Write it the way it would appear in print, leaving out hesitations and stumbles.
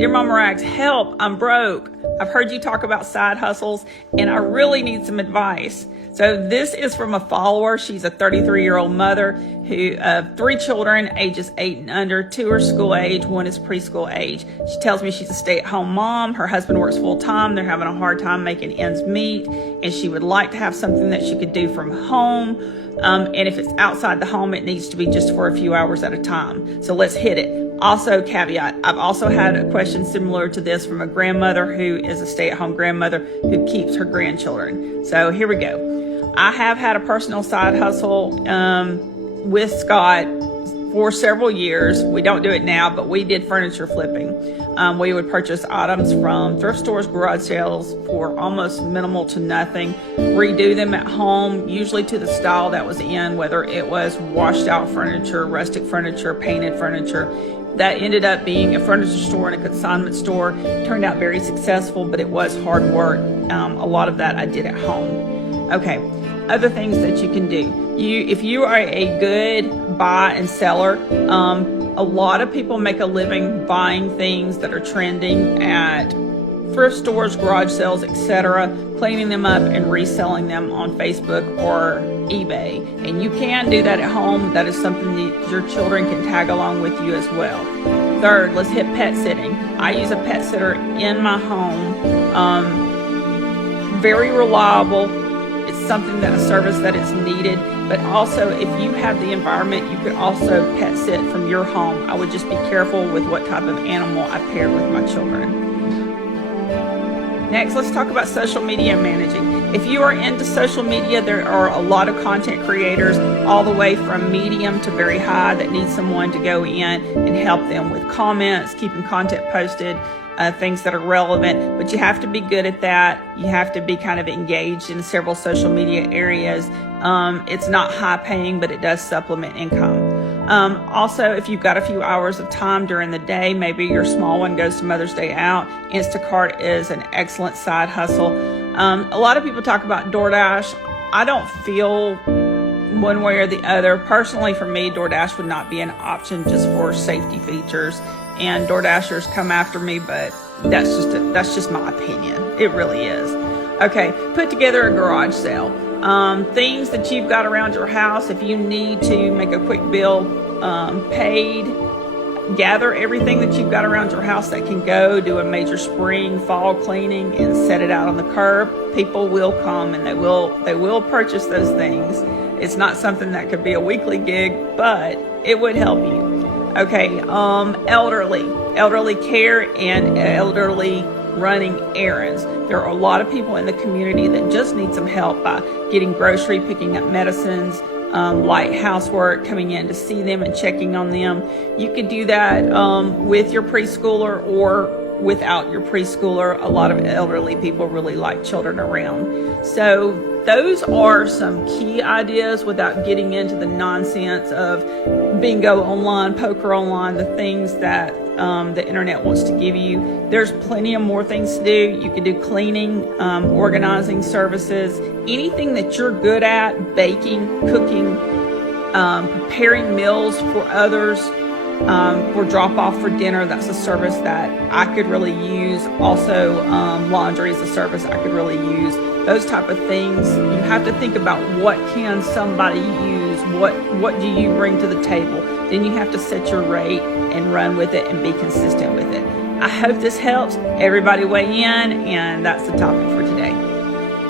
Dear Mama Rags, help, I'm broke. I've heard you talk about side hustles and I really need some advice. So this is from a follower. She's a 33-year-old mother who of 3 children, ages 8 and under. 2 are school age, 1 is preschool age. She tells me she's a stay-at-home mom. Her husband works full-time. They're having a hard time making ends meet, and she would like to have something that she could do from home. And if it's outside the home, it needs to be just for a few hours at a time. So let's hit it. Also, caveat, I've also had a question similar to this from a grandmother who is a stay-at-home grandmother who keeps her grandchildren. So here we go. I have had a personal side hustle with Scott for several years. We don't do it now, but we did furniture flipping. We would purchase items from thrift stores, garage sales for almost minimal to nothing, redo them at home, usually to the style that was in, whether it was washed out furniture, rustic furniture, painted furniture. That ended up being a furniture store and a consignment store. Turned out very successful, but it was hard work. A lot of that I did at home. Okay, other things that you can do. If you are a good buy and seller, a lot of people make a living buying things that are trending at thrift stores, garage sales, etc., cleaning them up and reselling them on Facebook or eBay. And you can do that at home. That is something that your children can tag along with you as well. Third, let's hit pet sitting. I use a pet sitter in my home. Very reliable. It's something that a service that is needed, but also if you have the environment, you could also pet sit from your home. I would just be careful with what type of animal I pair with my children. Next, let's talk about social media managing. If you are into social media, there are a lot of content creators all the way from medium to very high that need someone to go in and help them with comments, keeping content posted, things that are relevant, but you have to be good at that. You have to be kind of engaged in several social media areas. It's not high paying, but it does supplement income. Also, if you've got a few hours of time during the day, maybe your small one goes to Mother's Day out, Instacart is an excellent side hustle. A lot of people talk about DoorDash. I don't feel one way or the other. Personally, for me, DoorDash would not be an option just for safety features. And DoorDashers come after me, but that's just my opinion. It really is. Okay, put together a garage sale. Things that you've got around your house, if you need to make a quick bill paid, gather everything that you've got around your house that can go, do a major spring, fall cleaning, and set it out on the curb. People will come and they will purchase those things. It's not something that could be a weekly gig, but it would help you. Okay, elderly care and elderly running errands. There are a lot of people in the community that just need some help by getting grocery, picking up medicines, light housework, coming in to see them and checking on them. You could do that with your preschooler or without your preschooler. A lot of elderly people really like children around. So those are some key ideas without getting into the nonsense of bingo online, poker online, the things that the internet wants to give you. There's plenty of more things to do. You can do cleaning, organizing services, anything that you're good at, baking, cooking, preparing meals for others, for drop off for dinner. That's a service that I could really use. Also, laundry is a service I could really use. Those type of things, you have to think about what can somebody use, what do you bring to the table. Then you have to set your rate and run with it and be consistent with it. I hope this helps. Everybody weigh in, and that's the topic for today.